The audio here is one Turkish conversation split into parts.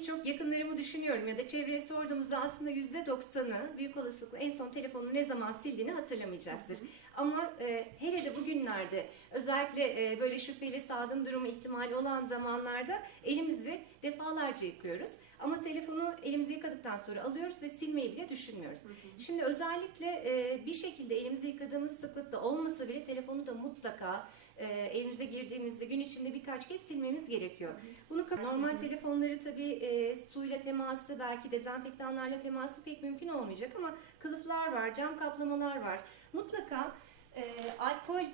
en çok yakınlarımı düşünüyorum ya da çevreye sorduğumuzda aslında yüzde doksanı büyük olasılıkla en son telefonu ne zaman sildiğini hatırlamayacaktır. Ama e, hele de bugünlerde özellikle e, böyle şüpheli salgın durumu ihtimali olan zamanlarda elimizi defalarca yıkıyoruz. Ama telefonu elimizi yıkadıktan sonra alıyoruz ve silmeyi bile düşünmüyoruz. Şimdi özellikle e, bir şekilde elimizi yıkadığımız sıklıkta olmasa bile telefonu da mutlaka e, elimize girdiğimizde gün içinde birkaç kez silmemiz gerekiyor. Bunu normal telefonları tabii e, suyla teması belki dezenfektanlarla teması pek mümkün olmayacak ama kılıflar var, cam kaplamalar var. Mutlaka e, alkol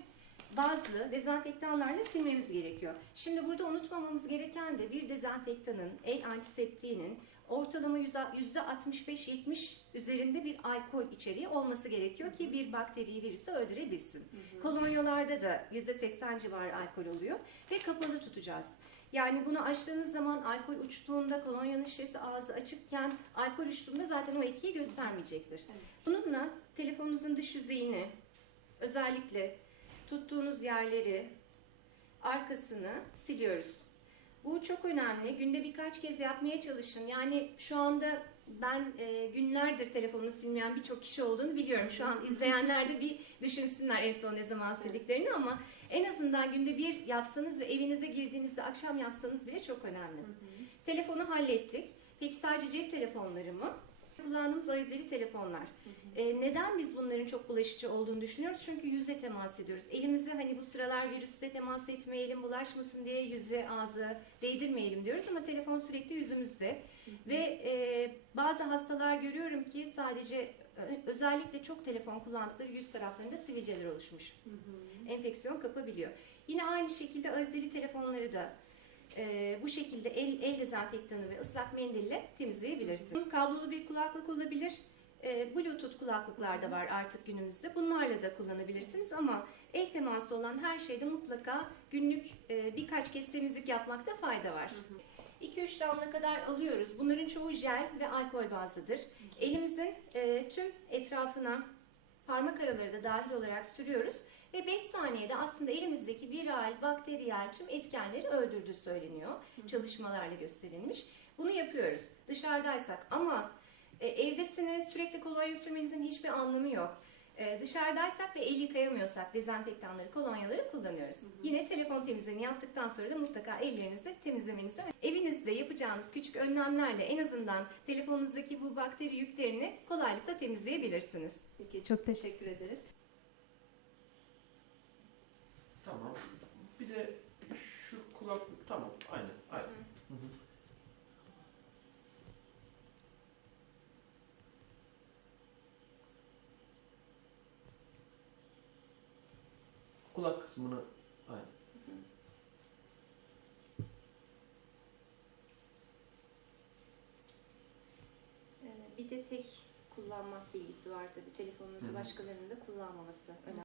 bazlı dezenfektanlarla silmemiz gerekiyor. Şimdi burada unutmamamız gereken de bir dezenfektanın, el antiseptiğinin ortalama %65-70 üzerinde bir alkol içeriği olması gerekiyor ki bir bakteriyi, virüsü öldürebilsin. Kolonyalarda da %80 civarı alkol oluyor ve kapalı tutacağız. Yani bunu açtığınız zaman alkol uçtuğunda kolonyanın şişesi ağzı açıkken alkol uçtuğunda zaten o etkiyi göstermeyecektir. Bununla telefonunuzun dış yüzeyini özellikle tuttuğunuz yerleri arkasını siliyoruz. Bu çok önemli. Günde birkaç kez yapmaya çalışın. Yani şu anda ben e, günlerdir telefonunu silmeyen birçok kişi olduğunu biliyorum. Şu an izleyenler de bir düşünsünler en son ne zaman sildiklerini ama en azından günde bir yapsanız ve evinize girdiğinizde akşam yapsanız bile çok önemli. Telefonu hallettik. Peki sadece cep telefonları mı? Kullandığımız ayızeli telefonlar. Ee, neden biz bunların çok bulaşıcı olduğunu düşünüyoruz? Çünkü yüze temas ediyoruz. Elimizi hani bu sıralar virüse temas etmeyelim, bulaşmasın diye yüze, ağza değdirmeyelim diyoruz ama telefon sürekli yüzümüzde. Ve e, bazı hastalar görüyorum ki sadece özellikle çok telefon kullandıkları yüz taraflarında sivilceler oluşmuş. Enfeksiyon kapabiliyor. Yine aynı şekilde azeli telefonları da e, bu şekilde el, el dezenfektanı ve ıslak mendille temizleyebilirsin. Kablolu bir kulaklık olabilir. E, Bluetooth kulaklıklar da var artık günümüzde. Bunlarla da kullanabilirsiniz ama el teması olan her şeyde mutlaka günlük e, birkaç kez temizlik yapmakta fayda var. 2-3 damla kadar alıyoruz. Bunların çoğu jel ve alkol bazlıdır. Elimizin e, tüm etrafına parmak araları da dahil olarak sürüyoruz ve 5 saniyede aslında elimizdeki viral, bakteriyel tüm etkenleri öldürdüğü söyleniyor. Çalışmalarla gösterilmiş. Bunu yapıyoruz. Dışarıdaysak ama e, evdesiniz sürekli kolonya sürmenizin hiçbir anlamı yok. E, dışarıdaysak ve el yıkayamıyorsak dezenfektanları, kolonyaları kullanıyoruz. Yine telefon temizliğini yaptıktan sonra da mutlaka ellerinizi temizlemenizi ve evinizde yapacağınız küçük önlemlerle en azından telefonunuzdaki bu bakteri yüklerini kolaylıkla temizleyebilirsiniz. Peki çok teşekkür ederiz. Tamam. Bir de şu kulaklık tamam. Aynen. Aynen. Hı hı. Kulak kısmını aynen. Ee, Bir de tek kullanmak bilgisi var tabii. Telefonunuzu başkalarının da kullanmaması önemli.